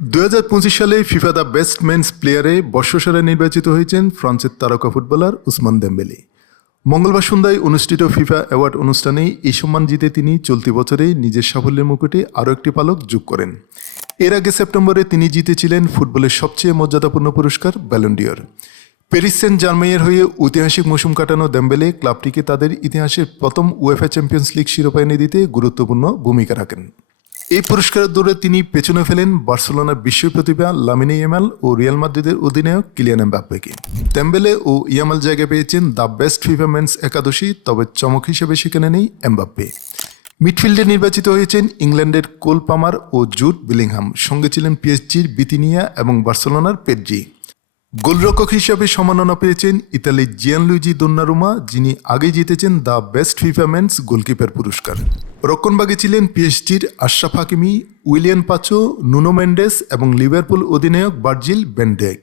দু হাজার পঁচিশ সালে ফিফা দ্য বেস্ট মেন্স প্লেয়ারে বর্ষসেরা নির্বাচিত হয়েছেন ফ্রান্সের তারকা ফুটবলার উসমান দেম্বেলি। মঙ্গলবার সন্ধ্যায় অনুষ্ঠিত ফিফা অ্যাওয়ার্ড অনুষ্ঠানে এই সম্মান জিতে তিনি চলতি বছরে নিজের সাফল্যের মুকুটে আরও একটি পালক যোগ করেন। এর আগে সেপ্টেম্বরে তিনি জিতেছিলেন ফুটবলের সবচেয়ে মর্যাদাপূর্ণ পুরস্কার ব্যালন্ডিয়র প্যারিস সেন্ট জার্মাইয়ের হয়ে ঐতিহাসিক মৌসুম কাটানো দেম্বেলে ক্লাবটিকে তাদের ইতিহাসের প্রথম উয়েফা চ্যাম্পিয়ন্স লিগ শিরোপা এনে দিতে গুরুত্বপূর্ণ ভূমিকা রাখেন। এই পুরস্কারের দৌড়ে তিনি পেছনে ফেলেন বার্সেলোনার বিশ্ব প্রতিভা লামিনে ইয়ামাল ও রিয়াল মাদ্রিদের অধিনায়ক কিলিয়ান এমবাপ্পেকে। তেম্বেলে ও ইয়ামাল জায়গা পেয়েছেন দ্য বেস্ট ফিফা মেন্স একাদশী, তবে চমক হিসেবে সেখানে নেই এমবাপ্পে। মিডফিল্ডে নির্বাচিত হয়েছেন ইংল্যান্ডের কোল পামার ও জুট বিলিংহাম। সঙ্গে ছিলেন পিএসজির বিতিনিয়া এবং বার্সেলোনার পেডজি। গোলরক্ষক হিসাবে সম্মাননা পেয়েছেন ইতালির জিয়ানলুইজি দোন্নারুমা, যিনি আগে জিতেছেন the best FIFA men's goalkeeper পুরস্কার। রক্ষণবাগে ছিলেন পিএসজির Achraf Hakimi Willian Pacho Nuno Mendes এবং লিভারপুল অধিনায়ক বার্জিল বেন্ডেক।